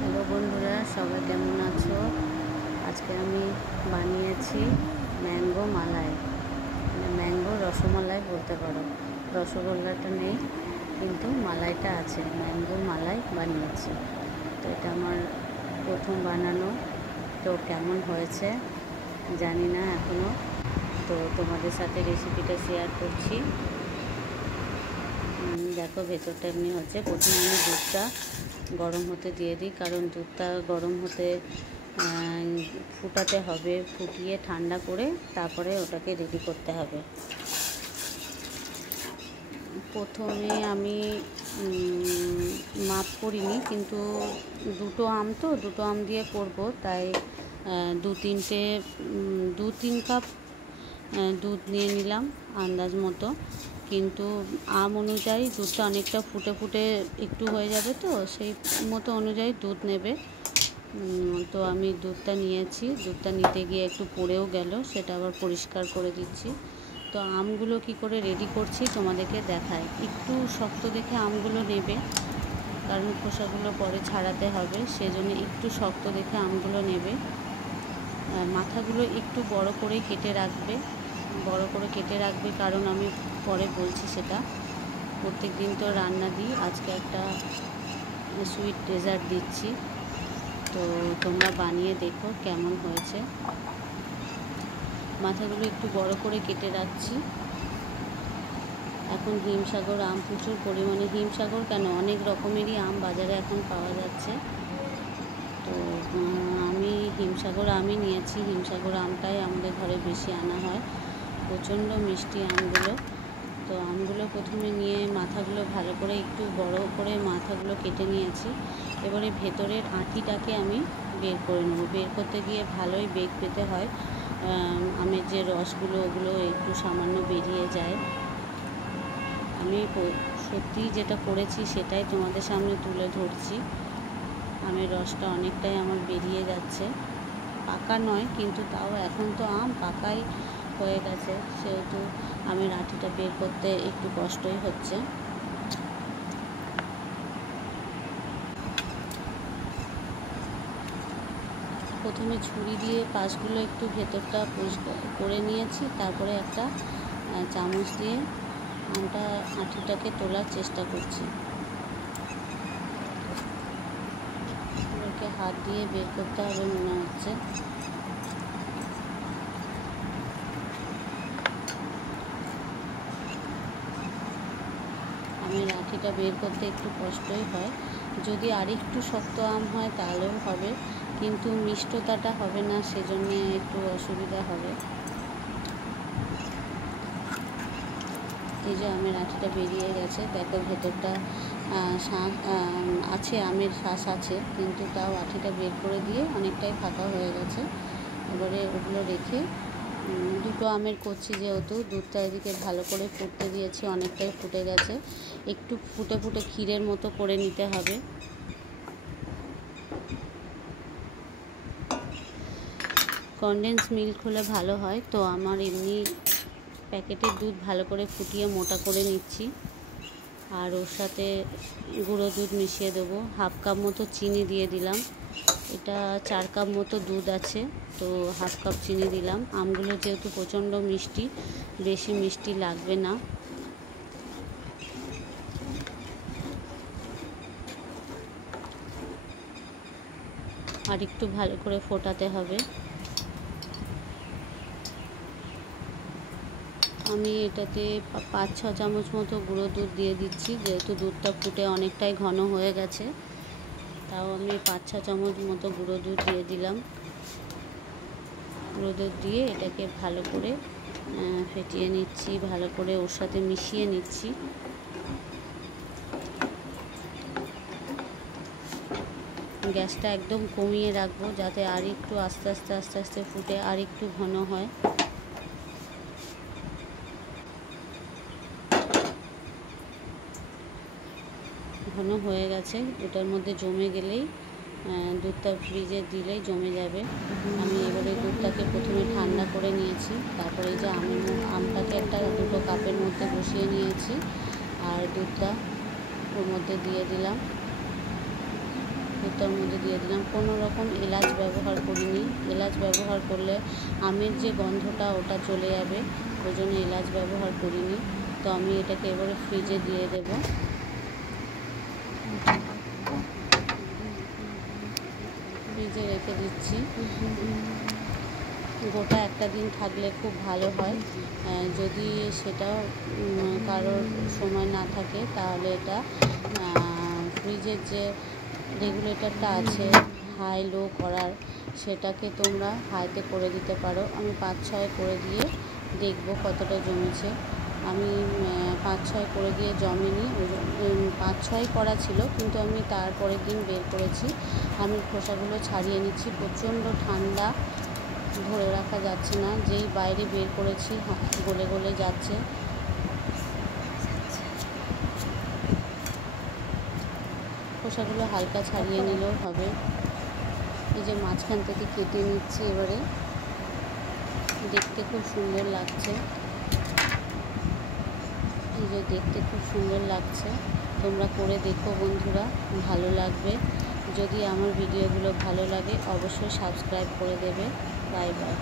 Hello বন্ধুরা, সবাই কেমন আছো? আজকে আমি বানিয়েছি ম্যাঙ্গো মালাই, মানে ম্যাঙ্গো রসমালাই বলতে পারো। রসগোল্লাটা নেই, কিন্তু মালাইটা আছে। ম্যাঙ্গো মালাই বানিয়েছি। তো এটা আমার প্রথম বানানো। তো কেমন হয়েছে জানি না এখনও। তো তোমাদের সাথে রেসিপিটা শেয়ার করছি। দেখো ভেতরটা এমনি হচ্ছে। প্রথমে আমি দুধটা গরম হতে দিয়ে দিই, কারণ দুধটা গরম হতে ফুটাতে হবে। ফুটিয়ে ঠান্ডা করে তারপরে ওটাকে রেডি করতে হবে। প্রথমে আমি মাপ করিনি, কিন্তু দুটো আম দিয়ে করব, তাই দু তিন কাপ দুধ নিয়ে নিলাম আন্দাজ মতো। কিন্তু আম অনুযায়ী দুধটা অনেকটা ফুটে ফুটে একটু হয়ে যাবে, তো সেই মতো অনুযায়ী দুধ নেবে। তো আমি দুধটা নিয়েছি। দুধটা নিতে গিয়ে একটু পড়েও গেল, সেটা আবার পরিষ্কার করে দিচ্ছি। তো আমগুলো কি করে রেডি করছি তোমাদেরকে দেখাই। একটু শক্ত দেখে আমগুলো নেবে, কারণ খোসাগুলো পরে ছাড়াতে হবে, সেজন্য একটু শক্ত দেখে আমগুলো নেবে। মাথাগুলো একটু বড় করে কেটে রাখবে, কারণ আমি পরে বলছি সেটা। প্রত্যেক দিন তো রান্না দিই, আজকে একটা সুইট ডেজার্ট দিচ্ছি। তো তোমরা বানিয়ে দেখো কেমন হয়েছে। মাথাগুলো একটু বড় করে কেটে রাখছি। এখন হিমসাগর আম প্রচুর পরিমাণে, হিমসাগর কেন, অনেক রকমেরই আম বাজারে এখন পাওয়া যাচ্ছে। তো আমি হিমসাগর আমই নিয়েছি। হিমসাগর আমটাই আমাদের ঘরে বেশি আনা হয়। প্রচণ্ড মিষ্টি আমগুলো। তো আমগুলো প্রথমে নিয়ে মাথাগুলো ভালো করে একটু বড় করে মাথাগুলো কেটে নিয়েছি। এবারে ভেতরের আঁটিটাকে আমি বের করে নেব। বের করতে গিয়ে ভালোই বেগ পেতে হয়। আমের যে রসগুলো ওগুলো একটু সামান্য বেরিয়ে যায়। আমি সত্যি যেটা করেছি সেটাই তোমাদের সামনে তুলে ধরছি। আমের রসটা অনেকটাই আমার বেরিয়ে যাচ্ছে। পাকা নয়, কিন্তু তাও এখন তো আম পাকাই হয়ে গেছে, সেহেতু আমের আঁটিটা বের করতে একটু কষ্টই হচ্ছে। প্রথমে ছুরি দিয়ে পাশগুলো একটু ভেতরটা পরিষ্কার করে নিয়েছি, তারপরে একটা চামচ দিয়ে আমটা আঁটিটাকে তোলার চেষ্টা করছি। ওকে হাত দিয়ে বের করতে হবে মনে হচ্ছে। আমের আঁটিটা বের করতে একটু কষ্টই হয়। যদি আরেকটু শক্ত আম হয় তাহলেও হবে, কিন্তু মিষ্টতাটা হবে না, সেজন্য একটু অসুবিধা হবে। এই যে আমের আঁটিটা বেরিয়ে গেছে, দেখো ভেতরটা আছে, আমের শ্বাস আছে, কিন্তু তাও আঁটিটা বের করে দিয়ে অনেকটাই ফাঁকা হয়ে গেছে। এবারে ওগুলো রেখে দুটো আমের করছি, যেহেতু দুধটা এদিকে ভালো করে ফুটতে দিয়েছি, অনেকটাই ফুটে গেছে। একটু ফুটে ফুটে ক্ষীরের মতো করে নিতে হবে। কনডেন্স মিল্ক হলে ভালো হয়। তো আমার এমনি প্যাকেটের দুধ ভালো করে ফুটিয়ে মোটা করে নিচ্ছি, আর ওর সাথে গুঁড়ো দুধ মিশিয়ে দেবো। হাফ কাপ মতো চিনি দিয়ে দিলাম। এটা 4 কাপ মতো দুধ আছে, তো হাফ কাপ চিনি দিলাম। আমগুলো যেহেতু প্রচণ্ড মিষ্টি, বেশি মিষ্টি লাগবে না। আর একটু ভালো করে ফোটাতে হবে। আমি এটাতে 5-6 চামচ মতো গুঁড়ো দুধ দিয়ে দিচ্ছি, যেহেতু দুধটা ফুটে অনেকটাই ঘন হয়ে গেছে। তাও আমি 5-6 চামচ মতো গুঁড়ো দুধ দিয়ে দিলাম। গুঁড়ো দুধ দিয়ে এটাকে ভালো করে ফেটিয়ে নিচ্ছি, ভালো করে ওর সাথে মিশিয়ে নিচ্ছি। গ্যাসটা একদম কমিয়ে রাখবো, যাতে আর একটু আস্তে আস্তে ফুটে আর একটু ঘন হয়। ঘন হয়ে গেছে, এটার মধ্যে জমে গেলেই দুধটা ফ্রিজে দিলেই জমে যাবে। আমি এবারে দুধটাকে প্রথমে ঠান্ডা করে নিয়েছি, তারপরে এই যে আমটাকে দুটো কাপের মধ্যে বসিয়ে নিয়েছি, আর দুধটা ওর মধ্যে দিয়ে দিলাম। তেজপাতার মধ্যে দিয়ে দিলাম। কোনো রকম এলাচ ব্যবহার করিনি। এলাচ ব্যবহার করলে আমের যে গন্ধটা ওটা চলে যাবে, ওই জন্য এলাচ ব্যবহার করিনি। তো আমি এটাকে এবারে ফ্রিজে দিয়ে দেব। ফ্রিজে রেখে দিচ্ছি। গোটা একটা দিন থাকলে খুব ভালো হয়। যদি সেটাও কারোর সময় না থাকে তাহলে এটা ফ্রিজের যে রেগুলেটরটা আছে হাই লো করার, সেটাকে তোমরা হাইতে করে দিতে পারো। আমি 5-6 করে দিয়ে দেখবো কতটা জমেছে। আমি 5-6 করে দিয়ে জমেনি, 5-6 করা ছিল, কিন্তু আমি তারপরের দিন বের করেছি। আমি খোসাগুলো ছাড়িয়ে নিচ্ছি। প্রচণ্ড ঠান্ডা, ধরে রাখা যাচ্ছে না, যেই বাইরে বের করেছি গলে গলে যাচ্ছে। খোসাগুলো হালকা ছাড়িয়ে নিলেও হবে। এই যে মাঝখান থেকে কেটে নিচ্ছি এবারে। দেখতে খুব সুন্দর লাগছে। এই যে দেখতে খুব সুন্দর লাগছে। তোমরা করে দেখো বন্ধুরা, ভালো লাগবে। যদি আমার ভিডিওগুলো ভালো লাগে অবশ্যই সাবস্ক্রাইব করে দেবে। Bye bye.